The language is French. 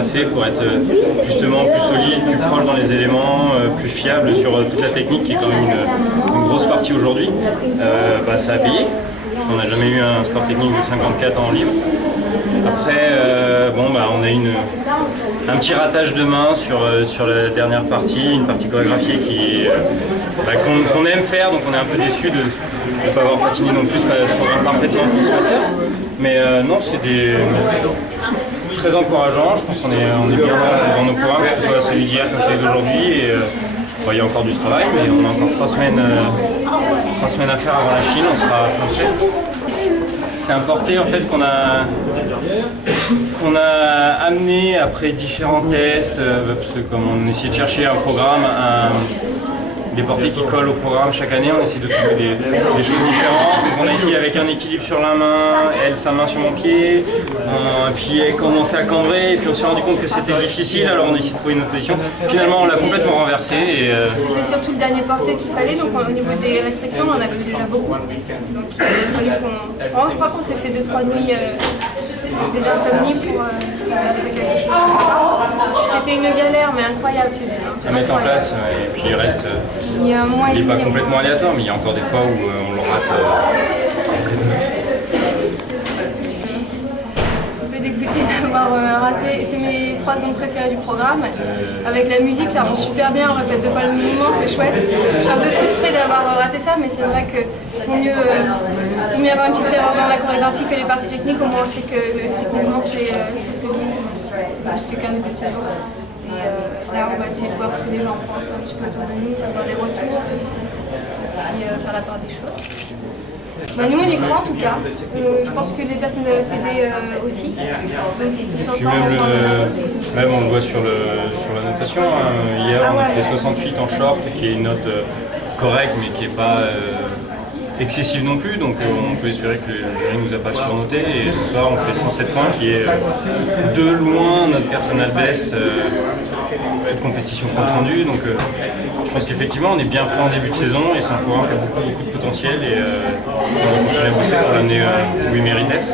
a fait pour être justement plus solide, plus proche dans les éléments, plus fiable sur toute la technique qui est quand même une grosse partie aujourd'hui. Ça a payé. On n'a jamais eu un score technique de 54 en libre. Après, on a un petit ratage de main sur la dernière partie, une partie chorégraphiée qu'on aime faire, donc on est un peu déçu de ne pas avoir patiné non plus ce programme parfaitement pour ce Masters. Mais non, c'est très encourageant. Je pense qu'on est bien dans nos programmes, que ce soit celui d'hier comme celui d'aujourd'hui. Il y a encore du travail, mais on a encore 3 semaines à faire avant la Chine, on sera fin prêt. C'est un porté en fait qu'on a amené après différents tests, parce que comme on essayait de chercher un programme, des portées qui collent au programme chaque année, on essaie de trouver des choses différentes. Donc on a essayé avec un équilibre sur la main, elle sa main sur mon pied, puis elle commençait à cambrer, et puis on s'est rendu compte que c'était difficile, alors on a essayé de trouver une autre position. Finalement on l'a complètement renversé. C'était surtout le dernier porté qu'il fallait, donc au niveau des restrictions on en avait déjà beaucoup. Donc il a fallu je crois qu'on s'est fait 2-3 nuits des insomnies pour trouver quelque chose. C'était une galère mais incroyable celui-là. À mettre en place, et puis il reste. Il n'est pas complètement aléatoire, mais il y a encore des fois où on le rate complètement. Je suis dégoûtée d'avoir raté. C'est mes 3 secondes préférées du programme. Avec la musique, ça rend super bien. On répète 2 fois le mouvement, c'est chouette. Je suis un peu frustrée d'avoir raté ça, mais c'est vrai que vaut mieux avoir une petite erreur dans la chorégraphie que les parties techniques. Au moins, on sait que techniquement, c'est solide. C'est qu'un début de saison. Et là, on va essayer de voir si les gens pensent un petit peu autour de nous, avoir les retours et faire la part des choses. Nous, on y croit en tout cas. Je pense que les personnes de la Fédé aussi. Donc, si tous ensemble, même on le voit sur la notation. Hier, on a fait 68 en short, qui est une note correcte, mais qui n'est pas excessive non plus. Donc, on peut espérer que le jury ne nous a pas surnoté. Et ce soir, on fait 107 points, qui est de loin notre personal best, toute compétition confondue. Donc, je pense qu'effectivement, on est bien prêt en début de saison et c'est un programme qui a beaucoup de potentiel et on va continuer à bosser pour l'amener où il mérite d'être.